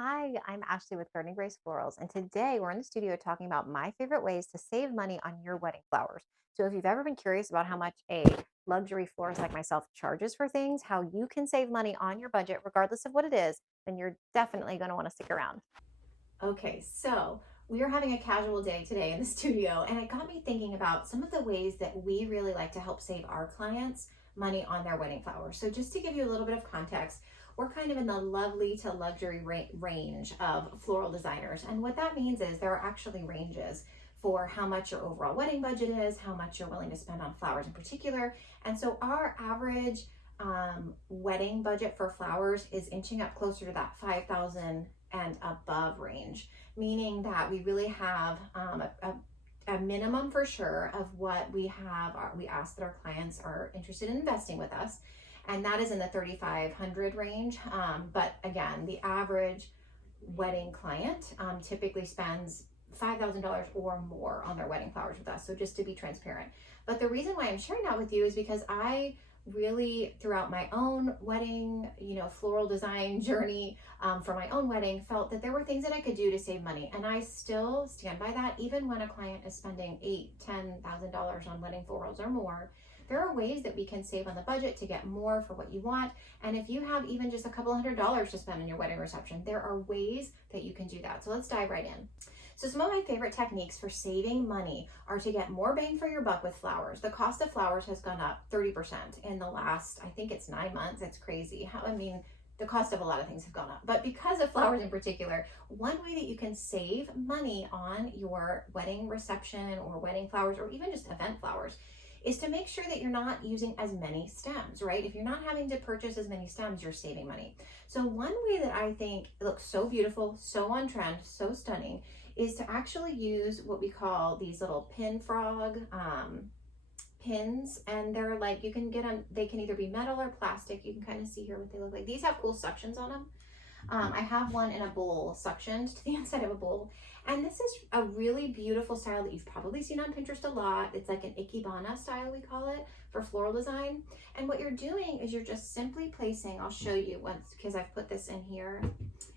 Hi, I'm Ashley with Greenery Florals, and today we're in the studio talking about my favorite ways to save money on your wedding flowers. So, if you've ever been curious about how much a luxury florist like myself charges for things, how you can save money on your budget, regardless of what it is, then you're definitely going to want to stick around. Okay, so we are having a casual day today in the studio, and it got me thinking about some of the ways that we really like to help save our clients money on their wedding flowers. So, just to give you a little bit of context, we're kind of in the lovely to luxury range of floral designers. And what that means is there are actually ranges for how much your overall wedding budget is, how much you're willing to spend on flowers in particular. And so, our average wedding budget for flowers is inching up closer to that 5,000 and above range, meaning that we really have a minimum for sure of what we have. We ask that our clients are interested in investing with us, and that is in the 3,500 range. But again, the average wedding client typically spends $5,000 or more on their wedding flowers with us. So just to be transparent. But the reason why I'm sharing that with you is because I really, throughout my own wedding, floral design journey for my own wedding, felt that there were things that I could do to save money. And I still stand by that, even when a client is spending $10,000 on wedding florals or more. There are ways that we can save on the budget to get more for what you want. And if you have even just a couple $100s to spend on your wedding reception, there are ways that you can do that. So let's dive right in. So some of my favorite techniques for saving money are to get more bang for your buck with flowers. The cost of flowers has gone up 30% in the last, I think it's 9 months. It's crazy. The cost of a lot of things have gone up, but because of flowers in particular, one way that you can save money on your wedding reception or wedding flowers, or even just event flowers, is to make sure that you're not using as many stems, right? If you're not having to purchase as many stems, you're saving money. So one way that I think looks so beautiful, so on trend, so stunning, is to actually use what we call these little pin frog pins. And they're like, you can get them, they can either be metal or plastic. You can kind of see here what they look like. These have cool suctions on them. I have one in a bowl, suctioned to the inside of a bowl. And this is a really beautiful style that you've probably seen on Pinterest a lot. It's like an ikebana style, we call it, for floral design. And what you're doing is you're just simply placing, I'll show you once, because I've put this in here.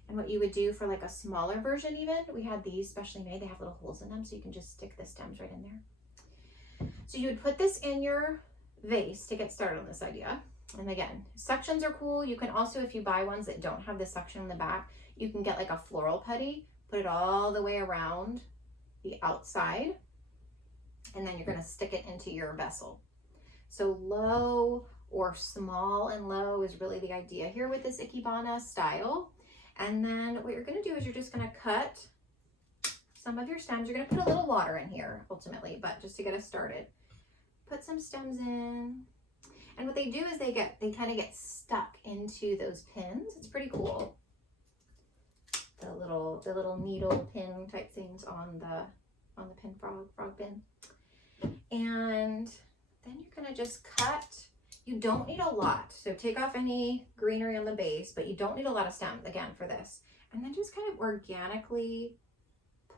And what you would do for like a smaller version even, we had these specially made, they have little holes in them, so you can just stick the stems right in there. So you would put this in your vase to get started on this idea. And again, suctions are cool. You can also, if you buy ones that don't have the suction in the back, you can get like a floral putty, put it all the way around the outside, and then you're going to stick it into your vessel. So low or small and low is really the idea here with this ikebana style. And then what you're going to do is you're just going to cut some of your stems. You're going to put a little water in here ultimately, but just to get us started, put some stems in. And what they do is they kind of get stuck into those pins. It's pretty cool. The little needle pin type things on the pin frog pin. And then you're gonna just cut. You don't need a lot. So take off any greenery on the base, but you don't need a lot of stems again for this. And then just kind of organically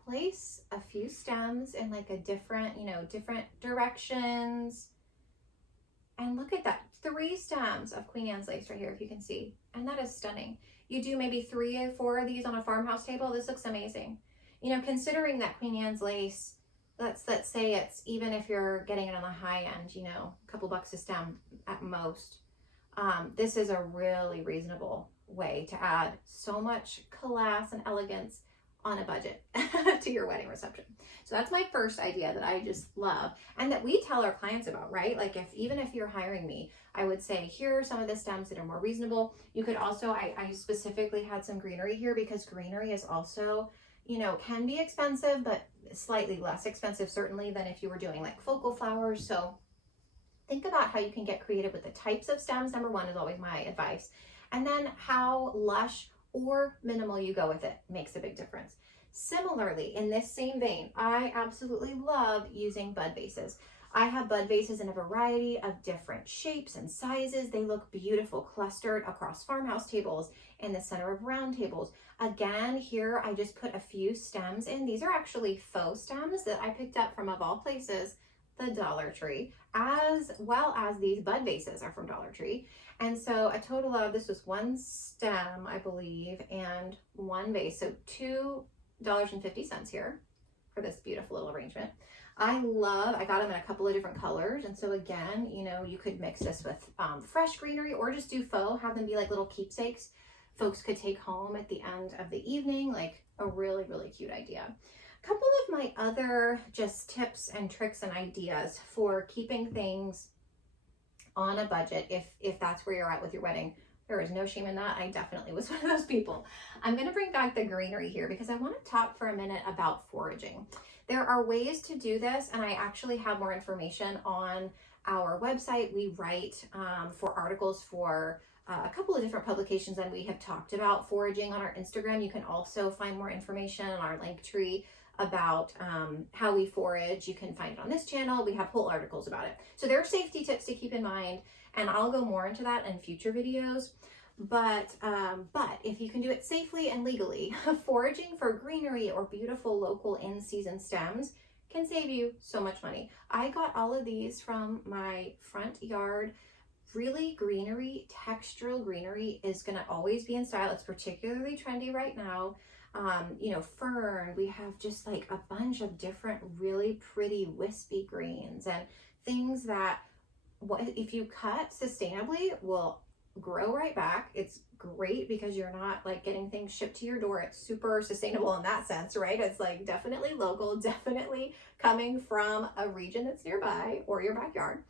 place a few stems in like a different directions. And look at that, 3 stems of Queen Anne's lace right here, if you can see. And that is stunning. You do maybe 3 or 4 of these on a farmhouse table. This looks amazing. Considering that Queen Anne's lace, let's say it's, even if you're getting it on the high end, a couple bucks a stem at most. This is a really reasonable way to add so much class and elegance on a budget to your wedding reception. So that's my first idea that I just love and that we tell our clients about, right? Like even if you're hiring me, I would say, here are some of the stems that are more reasonable. You could also, I specifically had some greenery here because greenery is also, can be expensive, but slightly less expensive certainly than if you were doing like focal flowers. So think about how you can get creative with the types of stems. Number one is always my advice. And then how lush or minimal you go with it makes a big difference. Similarly, in this same vein, I absolutely love using bud vases. I have bud vases in a variety of different shapes and sizes. They look beautiful, clustered across farmhouse tables, in the center of round tables. Again, here I just put a few stems in. These are actually faux stems that I picked up from, of all places, the Dollar Tree, as well as these bud vases are from Dollar Tree. And so a total of, this was one stem, I believe, and one vase. So $2.50 here for this beautiful little arrangement. I got them in a couple of different colors. And so again, you know, you could mix this with fresh greenery or just do faux, have them be like little keepsakes folks could take home at the end of the evening, like a really, really cute idea. A couple of my other just tips and tricks and ideas for keeping things on a budget, if that's where you're at with your wedding. There is no shame in that. I definitely was one of those people. I'm going to bring back the greenery here because I want to talk for a minute about foraging. There are ways to do this, and I actually have more information on our website. We write for articles for a couple of different publications, and we have talked about foraging on our Instagram. You can also find more information on our link tree about how we forage. You can find it on this channel. We have whole articles about it. So there are safety tips to keep in mind, and I'll go more into that in future videos. But if you can do it safely and legally, foraging for greenery or beautiful local in-season stems can save you so much money. I got all of these from my front yard. Really, greenery, textural greenery is going to always be in style. It's particularly trendy right now. You know, fern, we have just like a bunch of different really pretty wispy greens and things that if you cut sustainably will grow right back. It's great because you're not like getting things shipped to your door. It's super sustainable in that sense, right? It's like definitely local, definitely coming from a region that's nearby or your backyard.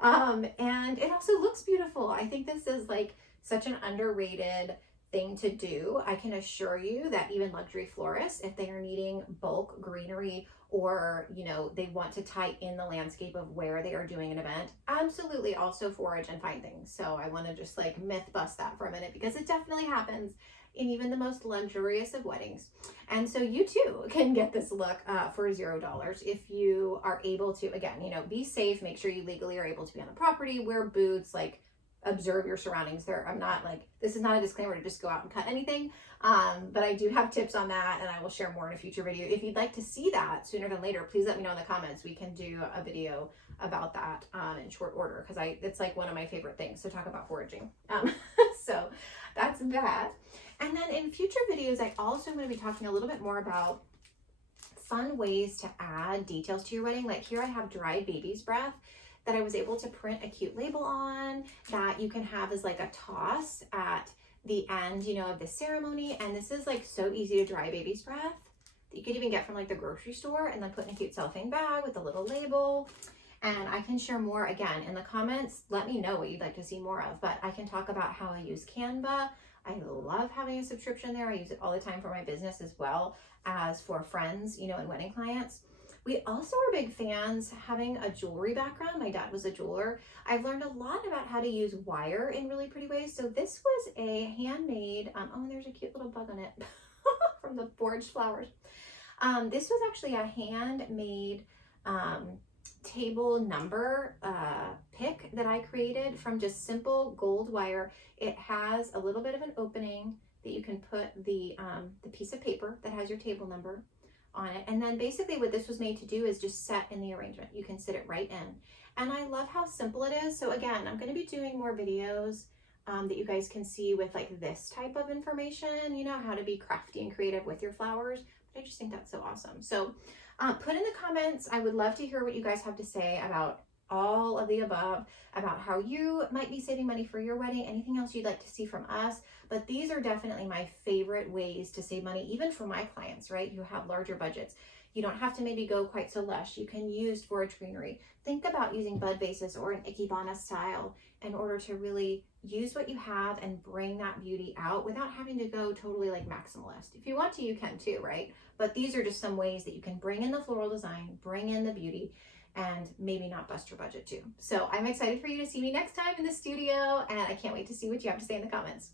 And it also looks beautiful. I think this is like such an underrated thing to do. I can assure you that even luxury florists, if they are needing bulk greenery or, you know, they want to tie in the landscape of where they are doing an event, absolutely also forage and find things. So I want to just like myth bust that for a minute because it definitely happens in even the most luxurious of weddings. And so you too can get this look for $0 if you are able to, again, you know, be safe, make sure you legally are able to be on the property, wear boots, like observe your surroundings there. I'm not like, this is not a disclaimer to just go out and cut anything. But I do have tips on that and I will share more in a future video. If you'd like to see that sooner than later, please let me know in the comments. We can do a video about that in short order because it's like one of my favorite things to talk about foraging. So that's that. And then in future videos, I also am going to be talking a little bit more about fun ways to add details to your wedding. Like here I have dried baby's breath that I was able to print a cute label on that you can have as like a toss at the end, you know, of the ceremony. And this is like so easy to dry baby's breath that you could even get from like the grocery store and then put in a cute cellophane bag with a little label. And I can share more again in the comments. Let me know what you'd like to see more of, but I can talk about how I use Canva. I love having a subscription there. I use it all the time for my business as well as for friends, you know, and wedding clients. We also are big fans having a jewelry background. My dad was a jeweler. I've learned a lot about how to use wire in really pretty ways. So this was a handmade, oh, there's a cute little bug on it from the foraged flowers. This was actually a handmade table number pick that I created from just simple gold wire. It has a little bit of an opening that you can put the piece of paper that has your table number on it. And then basically what this was made to do is just set in the arrangement. You can sit it right in. And I love how simple it is. So again, I'm going to be doing more videos that you guys can see with like this type of information, you know, how to be crafty and creative with your flowers. But I just think that's so awesome. So put in the comments. I would love to hear what you guys have to say about all of the above, about how you might be saving money for your wedding, anything else you'd like to see from us. But these are definitely my favorite ways to save money, even for my clients, right, who have larger budgets. You don't have to maybe go quite so lush. You can use forage greenery. Think about using bud vases or an ikebana style in order to really use what you have and bring that beauty out without having to go totally like maximalist. If you want to, you can too, right? But these are just some ways that you can bring in the floral design, bring in the beauty, and maybe not bust your budget too. So I'm excited for you to see me next time in the studio, and I can't wait to see what you have to say in the comments.